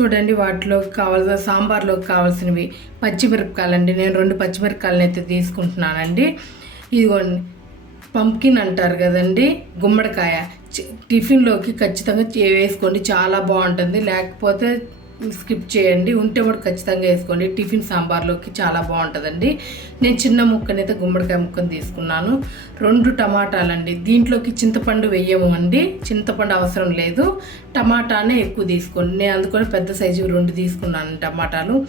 చూడండి వాటిలోకి కావాల్సిన సాంబార్లోకి కావాల్సినవి పచ్చిమిరపకాయలండి. నేను రెండు పచ్చిమిరపకాయలను అయితే తీసుకుంటున్నానండి. ఇదిగోండి పంకిన్ అంటారు కదండి గుమ్మడికాయ. చి- టిఫిన్లోకి ఖచ్చితంగా వేసుకోండి చాలా బాగుంటుంది. లేకపోతే స్కిప్ చేయండి. ఉంటే కూడా ఖచ్చితంగా వేసుకోండి. టిఫిన్ సాంబార్లోకి చాలా బాగుంటుందండి. నేను చిన్న ముక్కనైతే గుమ్మడికాయ ముక్కను తీసుకున్నాను. రెండు టమాటాలండి. దీంట్లోకి చింతపండు వేయము అండి. చింతపండు అవసరం లేదు. టమాటానే ఎక్కువ తీసుకోండి. నేను అందుకని పెద్ద సైజు రెండు తీసుకున్నాను టమాటాలు.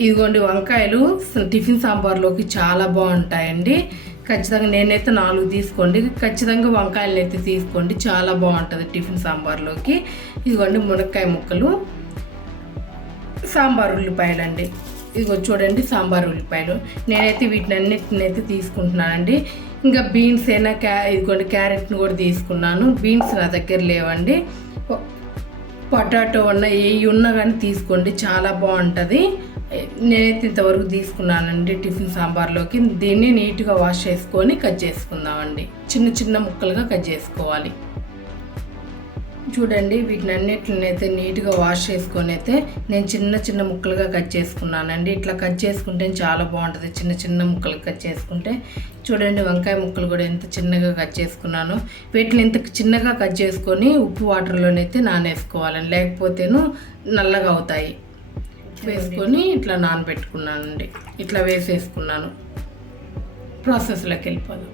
ఇదిగోండి వంకాయలు. టిఫిన్ సాంబార్లోకి చాలా బాగుంటాయండి. ఖచ్చితంగా నేనైతే నాలుగు తీసుకోండి. ఖచ్చితంగా వంకాయలు అయితే తీసుకోండి. చాలా బాగుంటుంది టిఫిన్ సాంబార్లోకి. ఇదిగోండి మునక్కాయ ముక్కలు. సాంబార్ ఉల్లిపాయలండి. ఇదిగో చూడండి సాంబార్ ఉల్లిపాయలు. నేనైతే వీటిని అన్నిటిని అయితే తీసుకుంటున్నానండి. ఇంకా బీన్స్ అయినా క్యా ఇదిగోండి క్యారెట్ని కూడా తీసుకున్నాను. బీన్స్ నా దగ్గర లేవండి. పొటాటో ఉన్న ఏ ఉన్నా కానీ తీసుకోండి. చాలా బాగుంటుంది. నేనైతే ఇంతవరకు తీసుకున్నానండి టిఫిన్ సాంబార్లోకి. దీన్ని నీట్గా వాష్ చేసుకొని కట్ చేసుకుందామండి. చిన్న చిన్న ముక్కలుగా కట్ చేసుకోవాలి. చూడండి వీటిని అన్నిటిని అయితే నీట్గా వాష్ చేసుకొని అయితే నేను చిన్న చిన్న ముక్కలుగా కట్ చేసుకున్నానండి. ఇట్లా కట్ చేసుకుంటే చాలా బాగుంటుంది. చిన్న చిన్న ముక్కలు కట్ చేసుకుంటే. చూడండి వంకాయ ముక్కలు కూడా ఎంత చిన్నగా కట్ చేసుకున్నాను. వీటిని ఇంత చిన్నగా కట్ చేసుకొని ఉప్పు వాటర్లోనైతే నానేసుకోవాలండి. లేకపోతేను నల్లగా అవుతాయి. వేసుకొని ఇట్లా నానబెట్టుకున్నానండి. ఇట్లా వేసేసుకున్నాను. ప్రాసెస్లోకి వెళ్ళిపోదాం.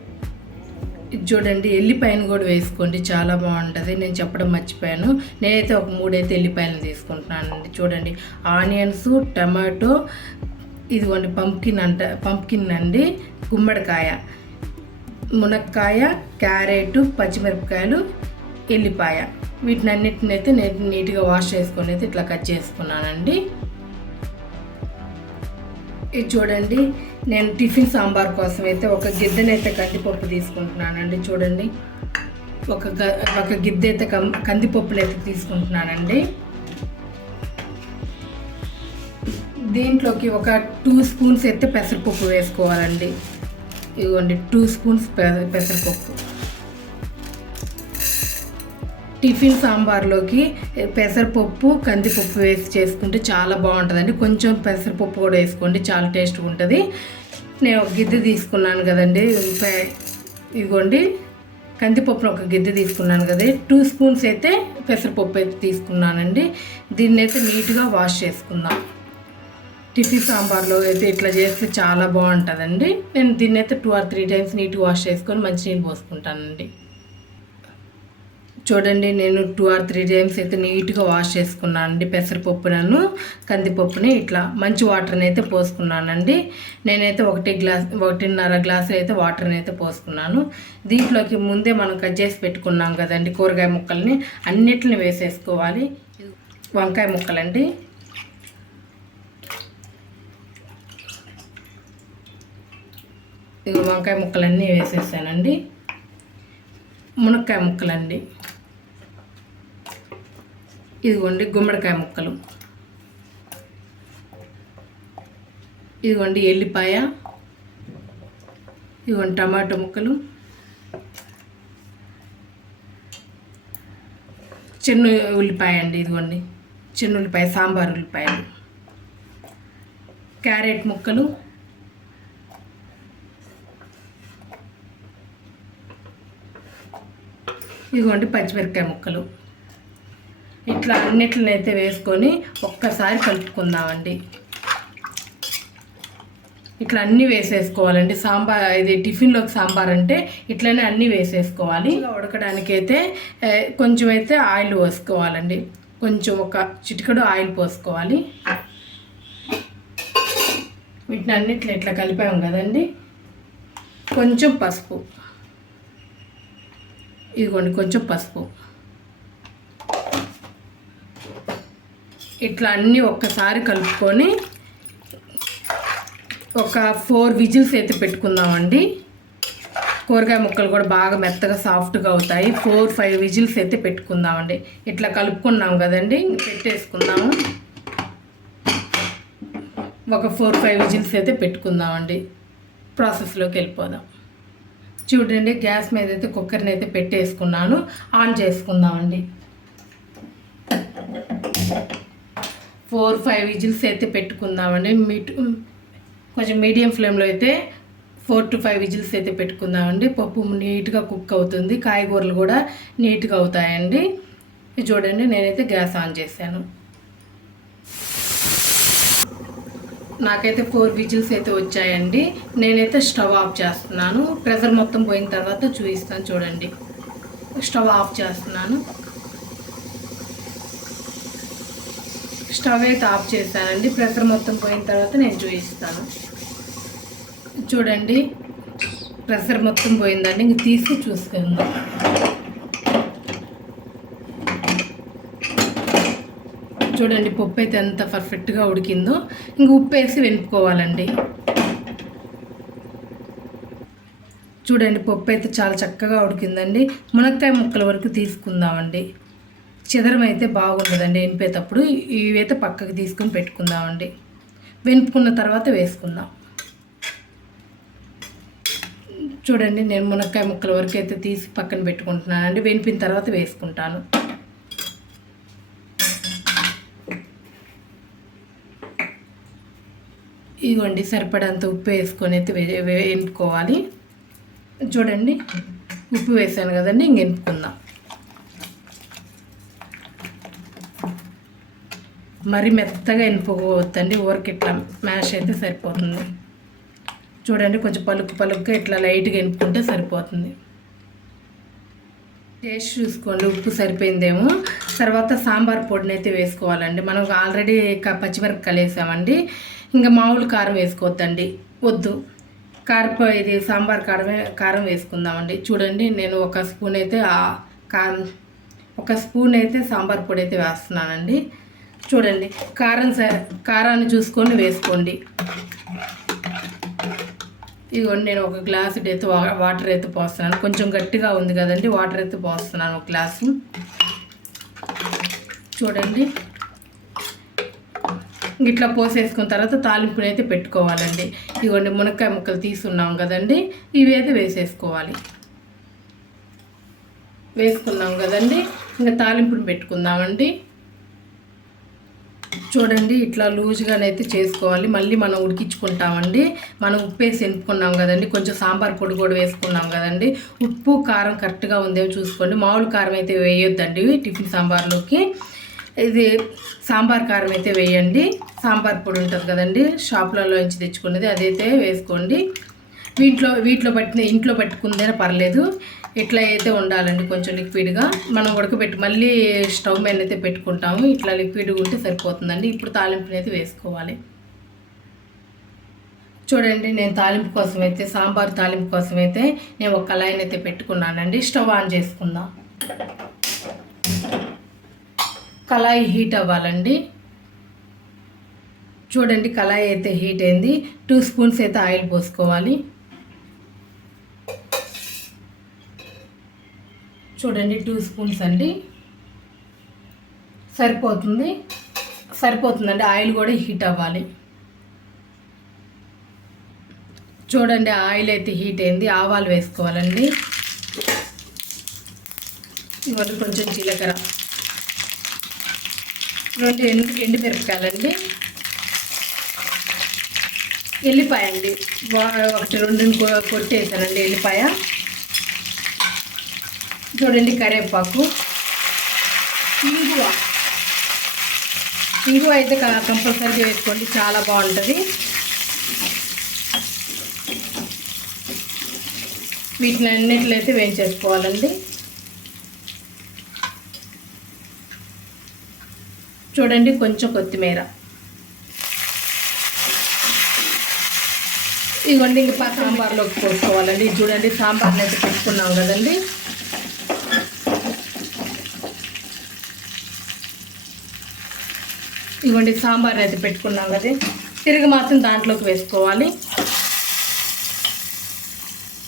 ఇది చూడండి ఎల్లిపాయను కూడా వేసుకోండి. చాలా బాగుంటుంది. నేను చెప్పడం మర్చిపోయాను. నేనైతే ఒక మూడైతే ఎల్లిపాయలు తీసుకుంటున్నానండి. చూడండి ఆనియన్స్ టమాటో ఇదిగోండి పంప్కిన్ అంట పంప్కిన్ అండి గుమ్మడికాయ మునక్కాయ క్యారెట్ పచ్చిమిరపకాయలు ఎల్లిపాయ. వీటిని అన్నిటిని అయితే నేను నీట్గా వాష్ చేసుకొని అయితే ఇట్లా కట్ చేసుకున్నానండి. ఇది చూడండి నేను టిఫిన్ సాంబార్ కోసం అయితే ఒక గిద్దెనైతే కందిపప్పు తీసుకుంటున్నానండి చూడండి. ఒక గ ఒక గిద్దె అయితే కం కందిపప్పులు అయితే తీసుకుంటున్నానండి. దీంట్లోకి ఒక టూ స్పూన్స్ అయితే పెసరపప్పు వేసుకోవాలండి. ఇదిగోండి టూ స్పూన్స్ పె పెసరపప్పు. టిఫిన్ సాంబార్లోకి పెసరపప్పు కందిపప్పు వేసి చేసుకుంటే చాలా బాగుంటుందండి. కొంచెం పెసరపప్పు కూడా వేసుకోండి చాలా టేస్ట్గా ఉంటుంది. నేను ఒక గిద్దె తీసుకున్నాను కదండి ఇదిగోండి. కందిపప్పును ఒక గిద్దె తీసుకున్నాను కదా టూ స్పూన్స్ అయితే పెసరపప్పు అయితే తీసుకున్నానండి. దీన్ని అయితే నీట్గా వాష్ చేసుకుందాం. టిఫిన్ సాంబార్లో అయితే ఇట్లా చేస్తే చాలా బాగుంటుందండి. నేను దీన్ని అయితే టూ ఆర్ త్రీ టైమ్స్ నీట్గా వాష్ చేసుకొని మంచినీళ్ళు పోసుకుంటానండి. చూడండి నేను టూ ఆర్ త్రీ టైమ్స్ అయితే నీట్గా వాష్ చేసుకున్నానండి. పెసరపప్పునను కందిపప్పుని ఇట్లా మంచి వాటర్ని అయితే పోసుకున్నానండి. నేనైతే ఒకటి గ్లాస్ ఒకటిన్నర గ్లాసులు అయితే వాటర్ని అయితే పోసుకున్నాను. దీంట్లోకి ముందే మనం కట్ చేసి పెట్టుకున్నాం కదండి కూరగాయ ముక్కల్ని. అన్నిటిని వేసేసుకోవాలి. వంకాయ ముక్కలండి. వంకాయ ముక్కలన్నీ వేసేసానండి. మునక్కాయ ముక్కలండి. ఇదిగోండి గుమ్మడికాయ ముక్కలు. ఇదిగోండి ఎల్లిపాయ. ఇదిగోండి టమాటో ముక్కలు. చిన్న ఉల్లిపాయ అండి ఇదిగోండి. చిన్న ఉల్లిపాయ సాంబార్ ఉల్లిపాయలు క్యారెట్ ముక్కలు. ఇదిగోండి పచ్చిమిరపకాయ ముక్కలు. ఇట్లా అన్నిటిని అయితే వేసుకొని ఒక్కసారి కలుపుకుందామండి. ఇట్లా అన్నీ వేసేసుకోవాలండి. సాంబార్ ఇది టిఫిన్లోకి సాంబార్ అంటే ఇట్లనే అన్నీ వేసేసుకోవాలి. ఉడకడానికి అయితే కొంచెం అయితే ఆయిల్ పోసుకోవాలండి. కొంచెం ఒక చిటికడు ఆయిల్ పోసుకోవాలి. వీటిని అన్నిట్లో ఇట్లా కలిపాము కదండి. కొంచెం పసుపు. ఇదిగోండి కొంచెం పసుపు. ఇట్లా అన్నీ ఒక్కసారి కలుపుకొని ఒక ఫోర్ విజిల్స్ అయితే పెట్టుకుందామండి. కూరగాయ ముక్కలు కూడా బాగా మెత్తగా సాఫ్ట్గా అవుతాయి. ఫోర్ ఫైవ్ విజిల్స్ అయితే పెట్టుకుందామండి. ఇట్లా కలుపుకున్నాం కదండి పెట్టేసుకుందాము. ఒక ఫోర్ ఫైవ్ విజిల్స్ అయితే పెట్టుకుందామండి. ప్రాసెస్లోకి వెళ్ళిపోదాం. చూడండి గ్యాస్ మీద అయితే కుక్కర్ని అయితే పెట్టేసుకున్నాను. ఆన్ చేసుకుందామండి. ఫోర్ ఫైవ్ విజిల్స్ అయితే పెట్టుకుందామండి. మీట్ కొంచెం మీడియం ఫ్లేమ్లో అయితే ఫోర్ టు ఫైవ్ విజిల్స్ అయితే పెట్టుకుందామండి. పప్పు నీట్గా కుక్ అవుతుంది. కాయగూరలు కూడా నీట్గా అవుతాయండి. ఇది చూడండి నేనైతే గ్యాస్ ఆన్ చేశాను. నాకైతే ఫోర్ విజిల్స్ అయితే వచ్చాయండి. నేనైతే స్టవ్ ఆఫ్ చేస్తున్నాను. ప్రెషర్ మొత్తం పోయిన తర్వాత చూపిస్తాను చూడండి. స్టవ్ ఆఫ్ చేస్తున్నాను. స్టవ్ అయితే ఆఫ్ చేశానండి. ప్రెషర్ మొత్తం పోయిన తర్వాత నేను చూపిస్తాను. చూడండి. ప్రెషర్ మొత్తం పోయిందండి. ఇంక తీసి చూసుకుందాం. చూడండి పప్పు అయితే ఎంత పర్ఫెక్ట్గా ఉడికిందో. ఇంక ఉప్పు వేసి వెనుపుకోవాలండి చూడండి పప్పు అయితే చాలా చక్కగా ఉడికిందండి. మునక్కాయ ముక్కల వరకు తీసుకుందామండి. చిదరం అయితే బాగుండదండి. వెనిపేటప్పుడు ఇవైతే పక్కకి తీసుకొని పెట్టుకుందామండి. వెనుపుకున్న తర్వాత వేసుకుందాం. చూడండి నేను మునక్కాయ ముక్కల వరకు అయితే తీసి పక్కన పెట్టుకుంటున్నానండి. వెనిపిన తర్వాత వేసుకుంటాను. ఇదిగోండి సరిపడంత ఉప్పు వేసుకొని అయితే వే- వే- చూడండి ఉప్పు వేసాను కదండి ఇంక ఎనుపుకుందాం మరి మెత్తగా ఎనుపుకోవద్దండి ఊరికి ఇట్లా మ్యాష్ అయితే సరిపోతుంది. చూడండి కొంచెం పలుకు పలుకుగా ఇట్లా లైట్గా ఎనుపుకుంటే సరిపోతుంది. టేస్ట్ చూసుకోండి ఉప్పు సరిపోయిందేమో. తర్వాత సాంబార్ పొడిని అయితే వేసుకోవాలండి. మనం ఆల్రెడీ పచ్చిమిరపకాయలు వేసామండి ఇంకా మామూలు కారం వేసుకోవద్దండి వద్దు. కారప ఇది సాంబార్ కారమే కారం వేసుకుందామండి. చూడండి నేను ఒక స్పూన్ అయితే కారం ఒక స్పూన్ అయితే సాంబార్ పొడి అయితే వేస్తున్నానండి. చూడండి కారం కారాన్ని చూసుకొని వేసుకోండి. ఇదిగోండి నేను ఒక గ్లాస్ అయితే వాటర్ అయితే పోస్తున్నాను. కొంచెం గట్టిగా ఉంది కదండి వాటర్ అయితే పోస్తున్నాను ఒక గ్లాసు. చూడండి. ఇట్లా పోసేసుకున్న తర్వాత తాలింపుని అయితే పెట్టుకోవాలండి. ఇదిగోండి మునక్కాయ ముక్కలు తీసుకున్నాం కదండి ఇవి అయితే వేసేసుకోవాలి. వేసుకున్నాం కదండి ఇంకా తాలింపుని పెట్టుకుందామండి. చూడండి ఇట్లా లూజ్గానైతే చేసుకోవాలి. మళ్ళీ మనం ఉడికించుకుంటామండి. మనం ఉప్పు వేసి ఎనుపుకున్నాం కదండి. కొంచెం సాంబార్ పొడి కూడా వేసుకున్నాం కదండి. ఉప్పు కారం కరెక్ట్గా ఉందేమో చూసుకోండి. మామూలు కారం అయితే వేయొద్దండి టిఫిన్ సాంబార్లోకి. ఇది సాంబార్ కారం అయితే వేయండి. సాంబార్ పొడి ఉంటుంది కదండి. షాప్లలో నుంచి తెచ్చుకున్నది అదైతే వేసుకోండి. వీటిలో వీటిలో పట్టిన ఇంట్లో పట్టుకుందేనా పర్లేదు. ఇట్లా అయితే ఉండాలండి కొంచెం లిక్విడ్గా. మనం ఉడకబెట్టి మళ్ళీ స్టవ్ మీద అయితే పెట్టుకుంటాము. ఇట్లా లిక్విడ్గా ఉంటే సరిపోతుందండి. ఇప్పుడు తాలింపుని అయితే వేసుకోవాలి. చూడండి నేను తాలింపు కోసం అయితే సాంబార్ తాలింపు కోసం అయితే నేను ఒక కళాయిని అయితే పెట్టుకున్నానండి. స్టవ్ ఆన్ చేసుకుందాం. కళాయి హీట్ అవ్వాలండి. చూడండి కళాయి అయితే హీట్ అయింది. టూ స్పూన్స్ అయితే ఆయిల్ పోసుకోవాలి. చూడండి టూ స్పూన్స్ అండి. సరిపోతుంది. సరిపోతుందండి. ఆయిల్ కూడా హీట్ అవ్వాలి. చూడండి ఆయిల్ అయితే హీట్ అయింది. ఆవాలు వేసుకోవాలండి. ఇవన్నీ కొంచెం జీలకర్ర. రెండు ఎండు ఎండుమిరపకాయలండి ఎల్లిపాయ అండి. ఒకటి రెండు కొట్టేసానండి ఎల్లిపాయ. చూడండి కరివేపాకు. ఇంగువ. ఇంగువ అయితే కంపల్సరీ కంపల్సరీగా వేసుకోండి చాలా బాగుంటుంది. వీటిని అన్నిటిలో అయితే వేయించేసుకోవాలండి. చూడండి కొంచెం కొత్తిమీర. ఇదిగోండి ఇంకా సాంబార్లోకి పోసుకోవాలండి. చూడండి సాంబార్ని అయితే పెట్టుకున్నాం కదండి. ఇదిగోండి సాంబార్ అయితే పెట్టుకున్నాం కదా. తిరిగి మాత్రం దాంట్లోకి వేసుకోవాలి.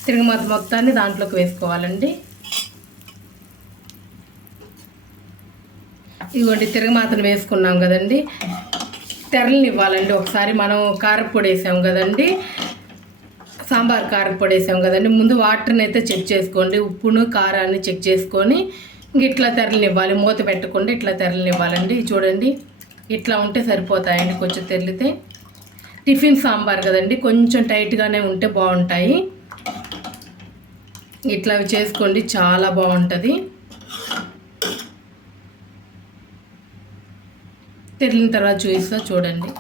తిరిగి మాత్రం మొత్తాన్ని దాంట్లోకి వేసుకోవాలండి. ఇదిగోండి మాత్రం వేసుకున్నాం కదండి. తెరలని ఇవ్వాలండి. ఒకసారి మనం కారపొడి వేసాం కదండి. సాంబార్ కారపొడి వేసాం కదండి. ముందు వాటర్ని అయితే చెక్ చేసుకోండి. ఉప్పును కారాన్ని చెక్ చేసుకొని ఇంక ఇట్లా తెరలని ఇవ్వాలి. మూత పెట్టకుండా ఇట్లా తెరలని ఇవ్వాలండి. చూడండి. ఇట్లా ఉంటే సరిపోతాయండి. కొంచెం తెల్లితే టిఫిన్ సాంబార్ కదండి. కొంచెం టైట్గానే ఉంటే బాగుంటాయి. ఇట్లా చేసుకోండి చాలా బాగుంటుంది. తెరిలిన తర్వాత చూపిస్తా చూడండి.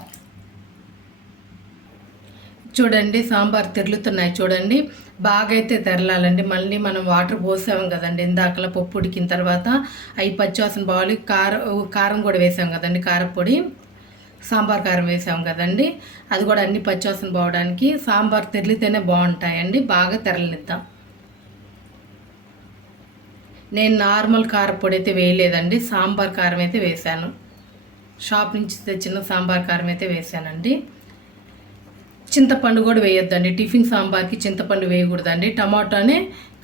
చూడండి సాంబార్ తెరులుతున్నాయి చూడండి. బాగా అయితే తెరలాలండి. మళ్ళీ మనం వాటర్ పోసాం కదండి. ఇందాకలా పప్పు ఉడికిన తర్వాత అవి పచ్చివాసన బావాలి కారం కారం కూడా వేసాం కదండి. కారపొడి సాంబార్ కారం వేసాం కదండి. అది కూడా అన్ని పచ్చివాసన పోవడానికి సాంబార్ తెరిలితేనే బాగుంటాయండి. బాగా తెరలిద్దాం. నేను నార్మల్ కారపొడి అయితే వేయలేదండి. సాంబార్ కారం అయితే వేశాను. షాప్ నుంచి తెచ్చిన సాంబార్ కారం అయితే వేసానండి చింతపండు కూడా వేయొద్దండి. టిఫిన్ సాంబార్కి చింతపండు వేయకూడదండి. టమాటానే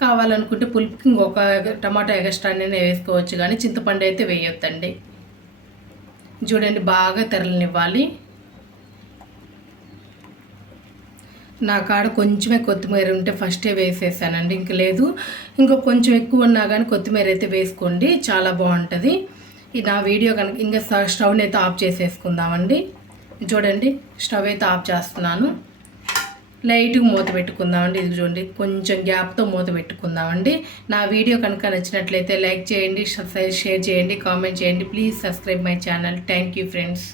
కావాలనుకుంటే పులుపుకి ఇంకొక టమాటా ఎగస్ట్రానే వేసుకోవచ్చు కానీ చింతపండు అయితే వేయొద్దండి. చూడండి బాగా తెరలనివ్వాలి. నా కాడ కొంచెమే కొత్తిమీర ఉంటే ఫస్టే వేసేసానండి. ఇంక లేదు. ఇంకో కొంచెం ఎక్కువ ఉన్నా కానీ కొత్తిమీర అయితే వేసుకోండి. చాలా బాగుంటుంది. ఈ నా వీడియో కనుక ఇంకా స్టవ్ని అయితే ఆఫ్ చేసేసుకుందామండి. చూడండి స్టవ్ అయితే ఆఫ్ చేస్తున్నాను. లైట్గా మూత పెట్టుకుందామండి. ఇది చూడండి కొంచెం గ్యాప్తో మూత పెట్టుకుందామండి. నా వీడియో కనుక నచ్చినట్లయితే లైక్ చేయండి షేర్ చేయండి కామెంట్ చేయండి. Please subscribe my channel. Thank you friends.